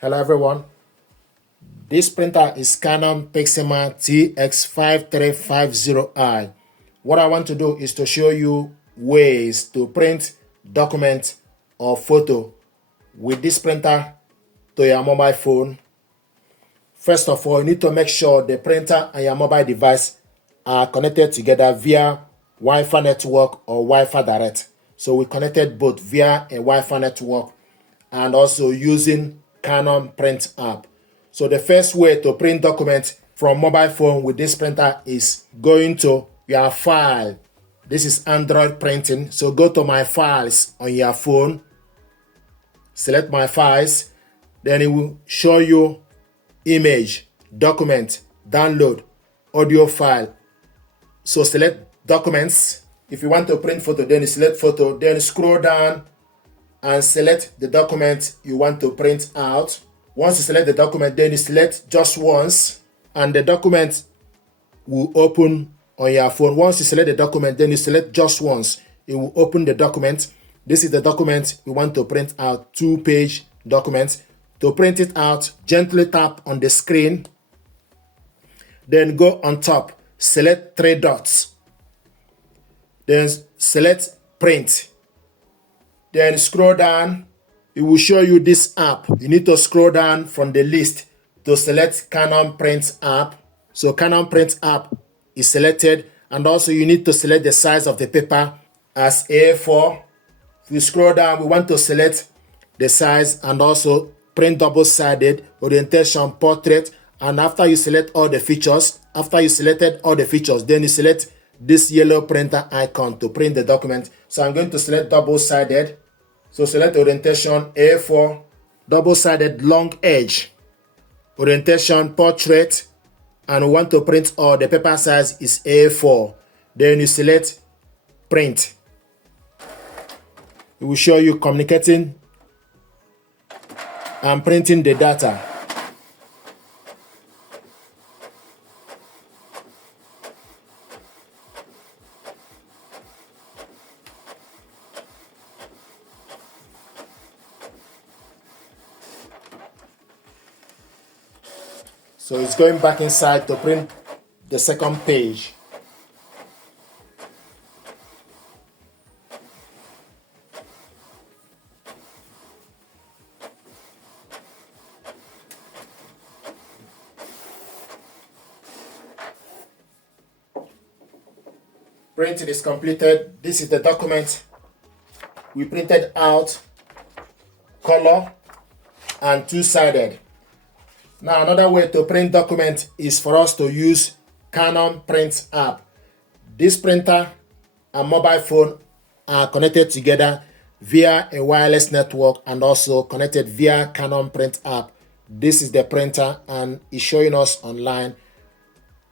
Hello everyone, this printer is Canon Pixma TS5350i. What I want to do is to show you ways to print document or photo with this printer to your mobile phone. First of all, you need to make sure the printer and your mobile device are connected together via Wi-Fi network or Wi-Fi direct. So we connected both via a Wi-Fi network and also using Canon Print app. So the first way to print documents from mobile phone with this printer is going to your file. This is Android printing. So go to my files on your phone. Select my files. Then it will show you image, document, download, audio file. So select documents. If you want to print photo, then you select photo. Then scroll down and select the document you want to print out. Once you select the document, then you select just once and the document will open on your phone. Once you select the document, then you select just once, it will open the document. This is the document we want to print out, 2-page document. To print it out, gently tap on the screen, then go on top, select 3 dots, then select print. Then scroll down, it will show you this app. You need to scroll down from the list to select Canon Print app. So Canon Print app is selected, and also you need to select the size of the paper as A4. If you scroll down, we want to select the size and also print double-sided, orientation, portrait, and after you select all the features, after you selected all the features, then you select this yellow printer icon to print the document. So I'm going to select double-sided. So select orientation A4, double-sided long edge, orientation portrait, and we want to print all. The paper size is A4. Then you select print. It will show you communicating and printing the data. So it's going back inside to print the second page. Printing is completed. This is the document we printed out, color and 2-sided. Now another way to print document is for us to use Canon Print app. This printer and mobile phone are connected together via a wireless network and also connected via Canon Print app. This is the printer and it's showing us online.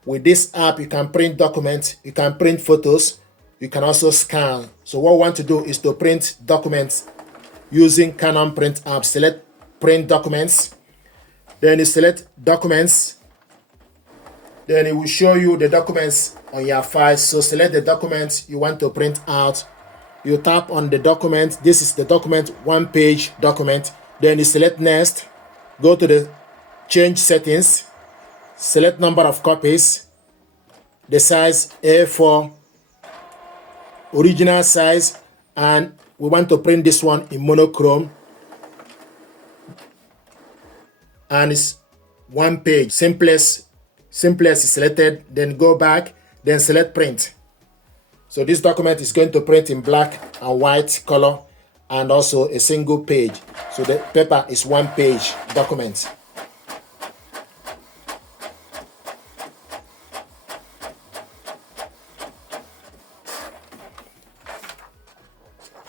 With this app, you can print documents, you can print photos, you can also scan. So what we want to do is to print documents using Canon Print app. Select print documents. Then you select documents. Then it will show you the documents on your files. So select the documents you want to print out. You tap on the document. This is the document, 1-page document. Then you select next. Go to the change settings. Select number of copies. The size A4. Original size. And we want to print this one in monochrome. And it's 1 page. Simplest is selected, then go back, then select print. So this document is going to print in black and white color and also a single page. So the paper is 1-page document.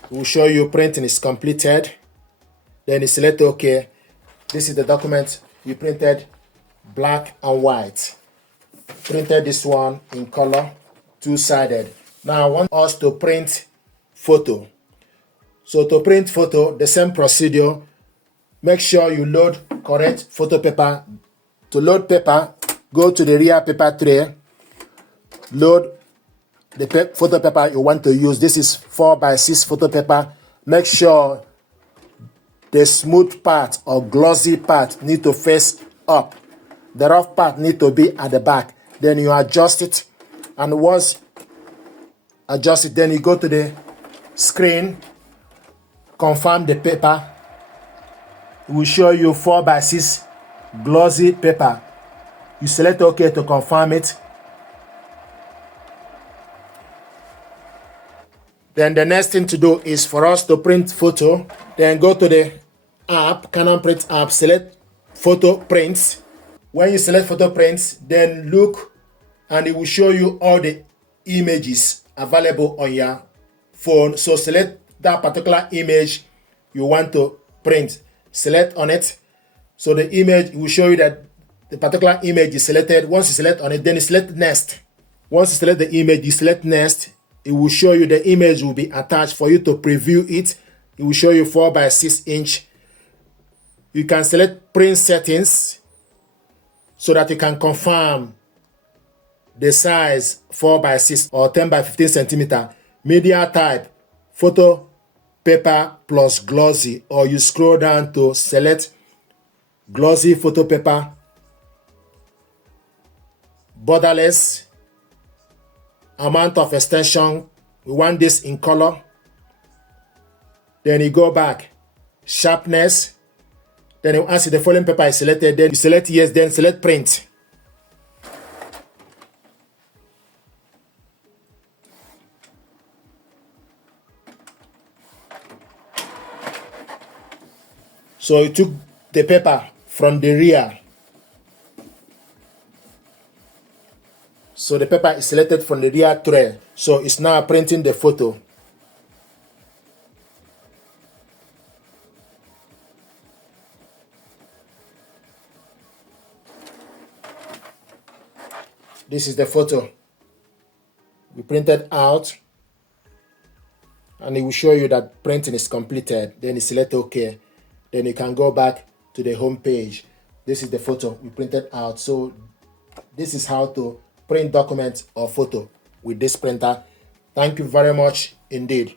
It will show you printing is completed. Then you select OK. This is the document we printed, black and white. Printed this one in color, 2-sided. Now I want us to print photo. So to print photo, the same procedure. Make sure you load correct photo paper. To load paper, go to the rear paper tray. Load the photo paper you want to use. This is 4x6 photo paper. Make sure The smooth part or glossy part need to face up. The rough part need to be at the back. Then you adjust it, and once adjust it, then you go to the screen, confirm the paper. It will show you 4x6 glossy paper. You select OK to confirm it. Then the next thing to do is for us to print photo. Then go to the app, Canon Print app, select photo prints. When you select photo prints, then look and it will show you all the images available on your phone. So select that particular image you want to print. Select on it. So the image will show you that the particular image is selected. Once you select on it, then you select next. Once you select the image, you select next. It will show you the image will be attached. For you to preview it, it will show you 4x6 inch. You can select print settings so that you can confirm the size 4x6 or 10x15 centimeter. Media type, photo, paper plus glossy, or you scroll down to select glossy photo paper, borderless, amount of extension, we want this in color. Then you go back, sharpness, then you ask if the following paper is selected, then you select yes, then select print. So you took the paper from the rear. So the paper is selected from the rear tray. So it's now printing the photo. This is the photo we printed out, and it will show you that printing is completed. Then you select OK. Then you can go back to the home page. This is the photo we printed out. So this is how to print documents or photo with this printer. Thank you very much indeed.